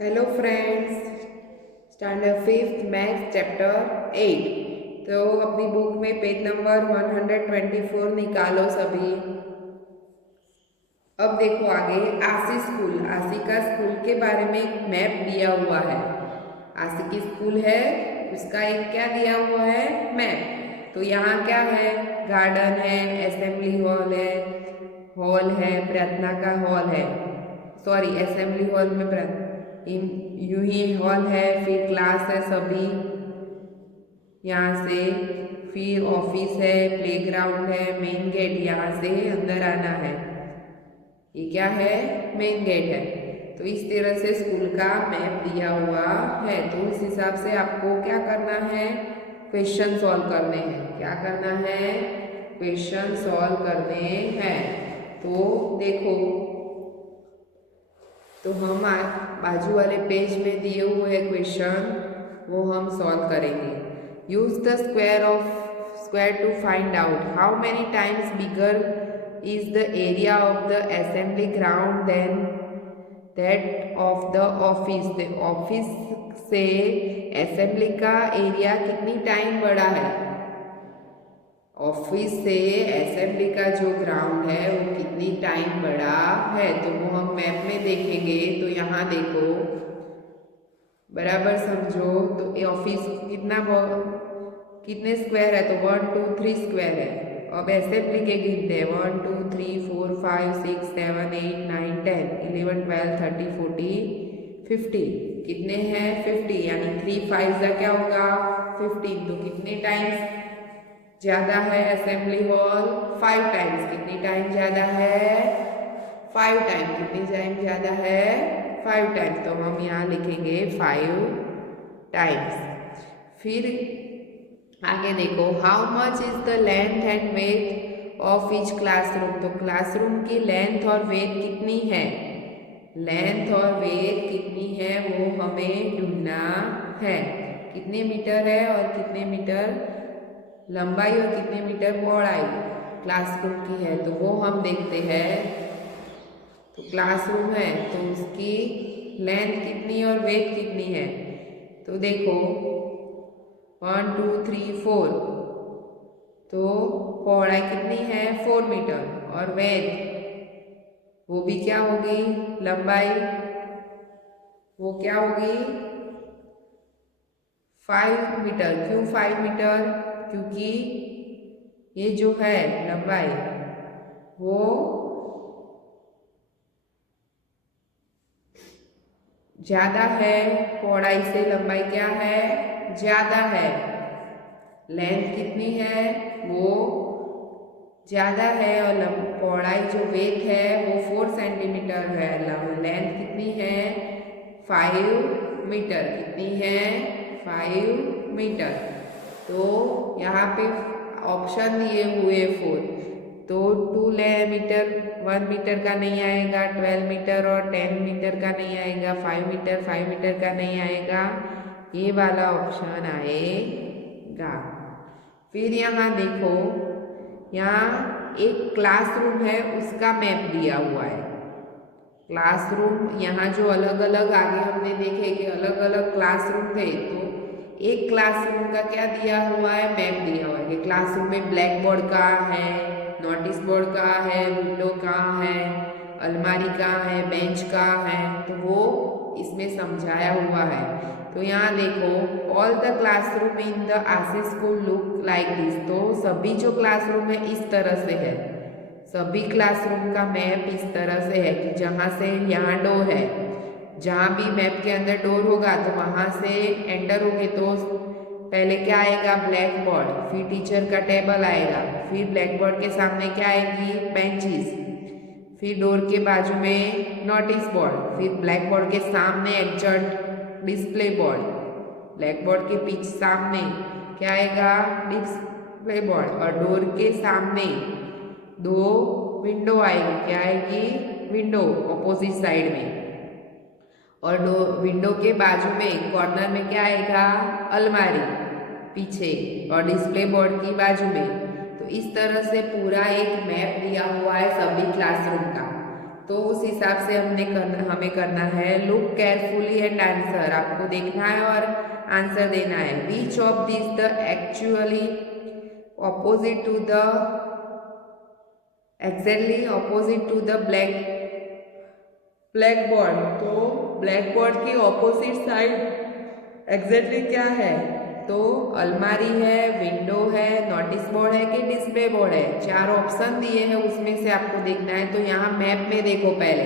Hello friends, standard fifth maths chapter 8। तो अपनी book में पेज नंबर 124 निकालो सभी। अब देखो आगे आशी का स्कूल के बारे में एक मैप दिया हुआ है। आशी की स्कूल है, उसका एक क्या दिया हुआ है, मैप। तो यहाँ क्या है, गार्डन है, असेंबली हॉल है, प्रार्थना का हॉल है, सॉरी असेंबली हॉल में यूं ही हॉल है, फिर क्लास है सभी यहाँ से, फिर ऑफिस है, प्लेग्राउंड है, मेन गेट, यहाँ से अंदर आना है। ये क्या है, मेन गेट है। तो इस तरह से स्कूल का मैप दिया हुआ है। तो उस हिसाब से आपको क्या करना है, क्वेश्चन सॉल्व करने हैं। क्या करना है, क्वेश्चन सॉल्व करने हैं। तो देखो, तो हम बाजू वाले पेज में दिए हुए क्वेश्चन वो हम सॉल्व करेंगे। Use the square to find out how many times bigger is the area of the assembly ground than that of the office. The office से असेंबली का एरिया कितनी टाइम बड़ा है, ऑफिस से असेंबली का जो ग्राउंड है वो कितनी टाइम बड़ा है। तो वो हम मैप में देखेंगे। तो यहाँ देखो, बराबर समझो। तो ये ऑफिस कितने स्क्वायर है, तो 1 2 3 स्क्वायर है। अब असेंबली के गिनते हैं, 1 2 3 4 5 6 7 8 9 10 11 12 13 14 15। कितने हैं, 50, यानी 3 5 का क्या होगा, 15। तो कितने टाइम्स ज्यादा है असेंबली हॉल, 5 टाइम्स। कितनी टाइम ज्यादा है, 5 टाइम। कितनी टाइम ज्यादा है, 5 टाइम्स। तो हम यहाँ लिखेंगे 5 टाइम्स। फिर आगे देखो, how much is the length and width of each classroom. तो क्लासरूम की लेंथ और वेथ कितनी है, लेंथ और वेथ कितनी है वो हमें ढूंढना है। कितने मीटर है और कितने मीटर लंबाई और कितने मीटर चौड़ाई क्लासरूम की है, तो वो हम देखते हैं। तो क्लासरूम है तो उसकी लेंथ कितनी और वेथ कितनी है। तो देखो 1 2 3 4, तो चौड़ाई कितनी है, 4 मीटर, और वेथ वो भी क्या होगी, लंबाई वो क्या होगी, 5 मीटर। क्यों 5 मीटर, क्योंकि ये जो है लंबाई वो ज्यादा है, चौड़ाई से लंबाई क्या है, ज्यादा है। लेंथ कितनी है, वो ज्यादा है, और चौड़ाई जो वेट है वो 4 सेंटीमीटर है। लेंथ कितनी है, 5 मीटर। कितनी है, 5 मीटर। तो यहाँ पे ऑप्शन दिए हुए 4, तो 2 मीटर 1 मीटर का नहीं आएगा, 12 मीटर और 10 मीटर का नहीं आएगा, 5 मीटर का नहीं आएगा। ये वाला ऑप्शन आएगा। फिर यहाँ देखो, यहाँ एक क्लासरूम है, उसका मैप दिया हुआ है। क्लासरूम यहाँ जो अलग अलग आगे हमने देखे कि अलग अलग क्लासरूम थे, तो एक क्लासरूम का क्या दिया हुआ है, मैप दिया हुआ है कि क्लासरूम में ब्लैक बोर्ड कहाँ है, नोटिस बोर्ड कहाँ है, विंडो कहाँ है, अलमारी कहाँ है, बेंच कहाँ है, तो वो इसमें समझाया हुआ है। तो यहाँ देखो, all the classroom in the Ashish school look like this. तो सभी जो क्लासरूम है इस तरह से है, सभी क्लासरूम का मैप इस तरह से है कि जहाँ से यहाँ डोर है, जहाँ भी मैप के अंदर डोर होगा तो वहाँ से एंटर होगे तो पहले क्या आएगा, ब्लैक बोर्ड, फिर टीचर का टेबल आएगा, फिर ब्लैक बोर्ड के सामने क्या आएगी, बेंचेस, फिर डोर के बाजू में नोटिस बोर्ड, फिर ब्लैक बोर्ड के सामने adjust display board, black board के पीछे सामने क्या आएगा, डिस्प्ले बोर्ड, और डोर के सामने 2 विंडो आएगी। क्या आएगी, विंडो ऑपोजिट साइड में, और विंडो के बाजू में कॉर्नर में क्या आएगा, अलमारी पीछे, और डिस्प्ले बोर्ड की बाजू में। तो इस तरह से पूरा एक मैप दिया हुआ है सभी क्लासरूम का। तो उस हिसाब से हमें करना है। लुक केयरफुली एंड आंसर, आपको देखना है और आंसर देना है। Which of this the actually opposite to the exactly opposite to the black board, तो ब्लैक बोर्ड की ऑपोजिट साइड एग्जैक्टली क्या है? तो अलमारी है, विंडो है, नोटिस बोर्ड है कि डिस्प्ले बोर्ड है। 4 ऑप्शन दिए हैं, उसमें से आपको देखना है। तो यहाँ मैप में देखो पहले,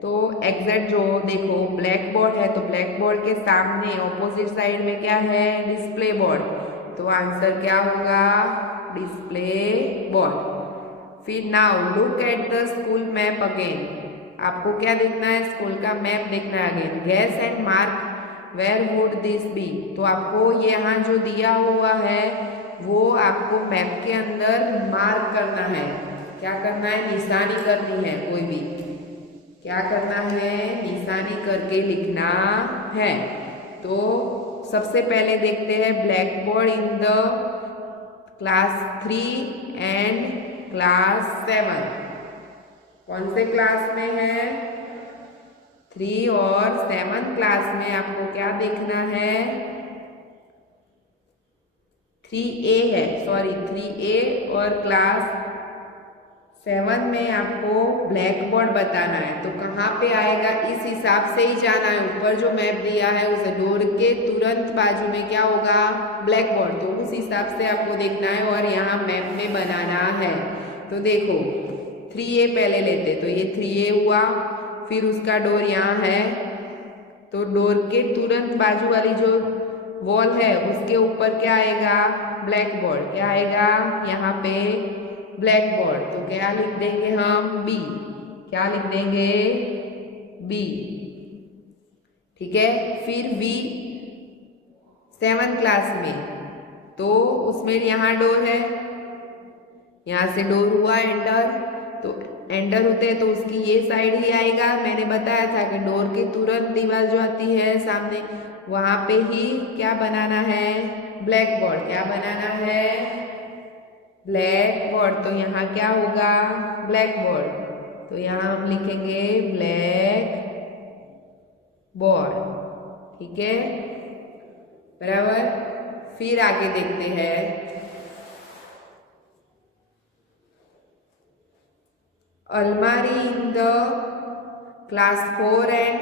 तो एग्जैक्ट जो देखो ब्लैक बोर्ड है, तो ब्लैक बोर्ड के सामने ऑपोजिट साइड में क्या है? Display board. तो आंसर क्या होगा? Display board. फिर now look at the school map again, आपको क्या देखना है? स्कूल का मैप देखना है again. Guess and mark where would this be, तो आपको ये यहाँ जो दिया हुआ है वो आपको मैप के अंदर मार्क करना है। क्या करना है? निशानी करनी है। कोई भी क्या करना है? निशानी करके लिखना है। तो सबसे पहले देखते हैं black board in the class 3 and class 7, कौन से क्लास में है? 3 और 7 क्लास में आपको क्या देखना है? 3A है, सॉरी 3A, और क्लास 7 में आपको ब्लैक बोर्ड बताना है। तो कहाँ पे आएगा? इस हिसाब से ही जाना है। ऊपर जो मैप दिया है उस डोर के तुरंत बाजू में क्या होगा? Black board. तो उस हिसाब से आपको देखना है और यहाँ मैप में बनाना है। तो देखो 3A पहले लेते, तो ये 3A हुआ। फिर उसका डोर यहाँ है, तो डोर के तुरंत बाजू वाली जो वॉल है उसके ऊपर क्या आएगा? Black board. क्या आएगा? यहाँ पे ब्लैक बोर्ड। तो क्या लिख देंगे हम? बी। क्या लिख देंगे? बी। ठीक है। फिर बी 7 क्लास में, तो उसमें यहाँ डोर है, यहाँ से डोर हुआ एंटर, तो एंटर होते हैं तो उसकी ये साइड ही आएगा। मैंने बताया था कि डोर के तुरंत दीवार जो आती है सामने, वहाँ पे ही क्या बनाना है? Black board. क्या बनाना है? Black board. तो यहाँ क्या होगा? Black board. तो यहाँ हम लिखेंगे ब्लैक बोर्ड। ठीक है, बराबर। फिर आगे देखते हैं। अलमारी in the class 4 and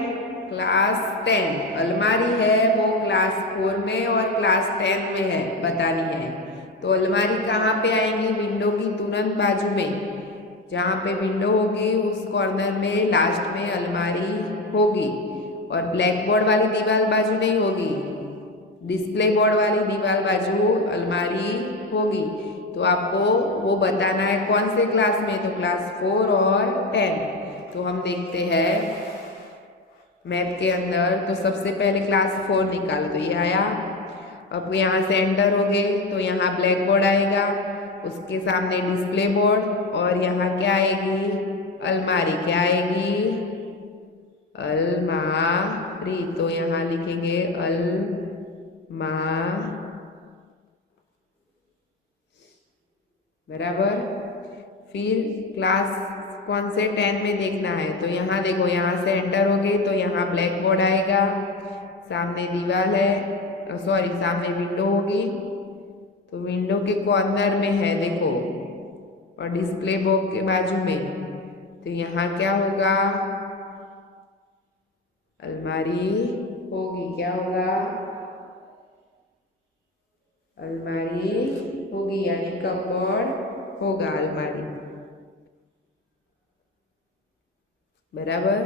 class 10, अलमारी है वो क्लास 4 में और क्लास 10 में है, बतानी है। तो अलमारी कहाँ पे आएंगी? विंडो की तुरंत बाजू में, जहाँ पे विंडो होगी उस कॉर्नर में लास्ट में अलमारी होगी। और ब्लैक बोर्ड वाली दीवार बाजू नहीं होगी, डिस्प्ले बोर्ड वाली दीवार बाजू अलमारी होगी। तो आपको वो बताना है कौन से क्लास में? तो क्लास 4 और 10। तो हम देखते हैं मैप के अंदर, तो सबसे पहले क्लास 4 निकालो, तो ये आया। अब यहाँ से एंटर हो गए तो यहाँ ब्लैक बोर्ड आएगा, उसके सामने डिस्प्ले बोर्ड, और यहाँ क्या आएगी? अलमारी। क्या आएगी? अलमारी। तो यहाँ लिखेंगे बराबर। फिर क्लास कौन से 10 में देखना है? तो यहाँ देखो, यहाँ से एंटर हो गए तो यहाँ ब्लैक बोर्ड आएगा, सामने दीवार है, सॉरी सामने विंडो होगी, तो विंडो के कॉर्नर में है देखो, और डिस्प्ले बोर्ड के बाजू में। तो यहाँ क्या होगा? अलमारी होगी। क्या होगा? अलमारी होगी, यानी कपबोर्ड होगा अलमारी, बराबर।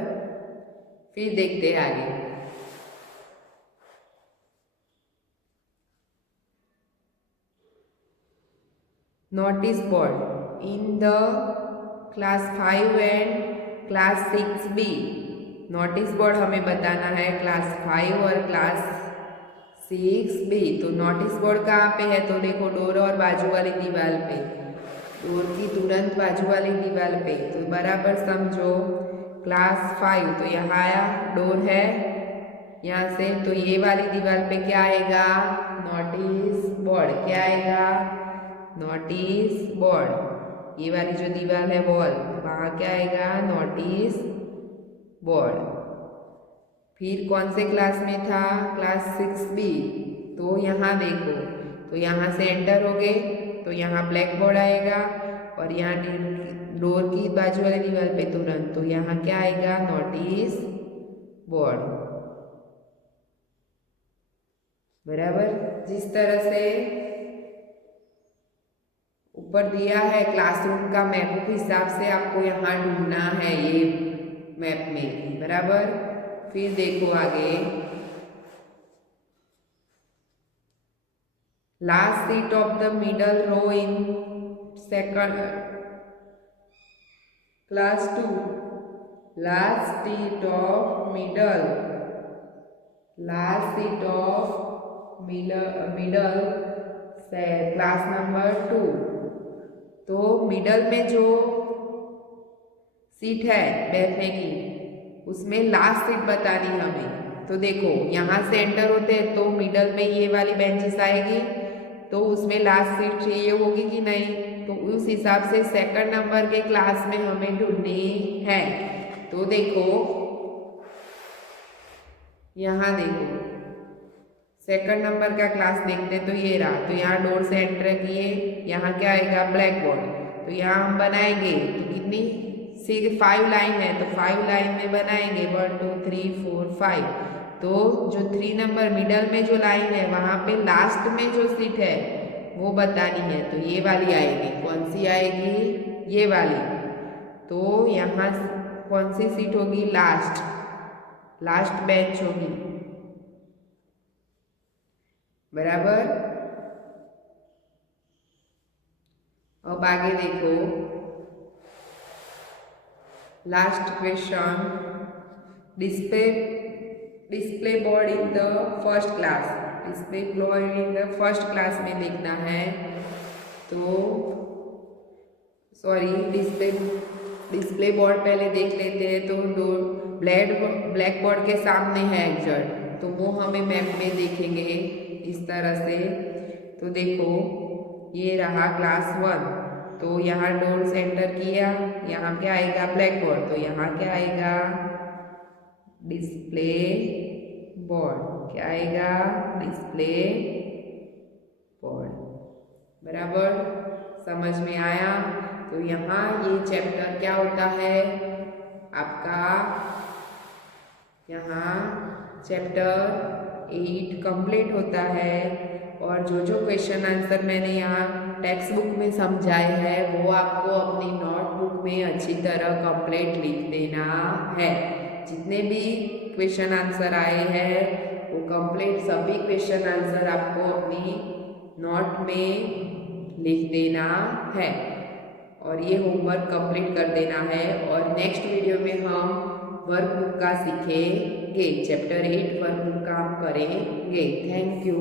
फिर देखते हैं आगे। Notice board in the class 5 and class 6B, notice board हमें बताना है क्लास 5 और क्लास 6B। तो नोटिस बोर्ड कहाँ पे है? तो देखो डोर और बाजू वाली दीवार पे, डोर की तुरंत बाजू वाली दीवार पे। तो बराबर समझो क्लास 5, तो यहाँ आया, डोर है यहाँ से, तो ये वाली दीवार पे क्या आएगा? Notice board. क्या आएगा? Notice board. ये वाली जो दीवार है वॉल, वहाँ वहाँ क्या आएगा, नोटिस बोर्ड। फिर कौन से क्लास में था, क्लास 6B, तो यहाँ देखो, तो यहाँ से एंटर हो गए तो यहाँ ब्लैक बोर्ड आएगा और यहाँ डोर की बाजू वाले दीवार पे तुरंत, तो यहाँ क्या आएगा, नोटिस बोर्ड। बराबर। जिस तरह से ऊपर दिया है क्लासरूम का मैप, उस हिसाब से आपको यहाँ ढूंढना है ये मैप में। बराबर। फिर देखो आगे, last seat of the middle row in second class 2, last seat of middle से क्लास नंबर 2। तो मिडल में जो सीट है बैठने की, उसमें लास्ट सीट बतानी हमें। तो देखो यहाँ से एंटर होते हैं तो मिडल में ये वाली बेंचेस आएगी, तो उसमें लास्ट सीट चाहिए होगी कि नहीं, तो उस हिसाब से सेकंड नंबर के क्लास में हमें ढूंढनी है। तो देखो यहाँ देखो, सेकंड नंबर का क्लास देखते तो ये रहा, तो यहाँ डोर से एंटर किए, यहाँ क्या आएगा, ब्लैक बोर्ड। तो यहाँ हम बनाएंगे, तो कितनी 5 लाइन है, तो 5 लाइन में बनाएंगे 1 2 3 4 5। तो जो 3 नंबर मिडल में जो लाइन है, वहाँ पे लास्ट में जो सीट है वो बतानी है, तो ये वाली आएगी। कौन सी आएगी, ये वाली। तो यहाँ कौन सी सीट होगी, लास्ट बेंच होगी। बराबर। अब आगे देखो, last question, display board in the first class, display board in the first class में देखना है। तो सॉरी, डिस्प्ले बोर्ड पहले देख लेते हैं। तो ब्लैक बोर्ड के सामने है एग्जैक्ट, तो वो हमें मैप में देखेंगे इस तरह से। तो देखो ये रहा क्लास 1, तो यहाँ डोर से एंटर किया, यहाँ क्या आएगा, ब्लैक बोर्ड। तो यहाँ क्या आएगा, डिस्प्ले बोर्ड। क्या आएगा, डिस्प्ले बोर्ड। बराबर। समझ में आया। तो यहाँ ये चैप्टर क्या होता है आपका, यहाँ चैप्टर 8 कंप्लीट होता है। और जो क्वेश्चन आंसर मैंने यहाँ टेक्स्ट बुक में समझाए हैं, वो आपको अपनी नोटबुक में अच्छी तरह कंप्लीट लिख देना है। जितने भी क्वेश्चन आंसर आए हैं वो कंप्लीट सभी क्वेश्चन आंसर आपको अपनी नोट में लिख देना है और ये होमवर्क कंप्लीट कर देना है। और नेक्स्ट वीडियो में हम वर्कबुक का सीखेंगे, चैप्टर 8 वर्कबुक का हम करेंगे। Thank you.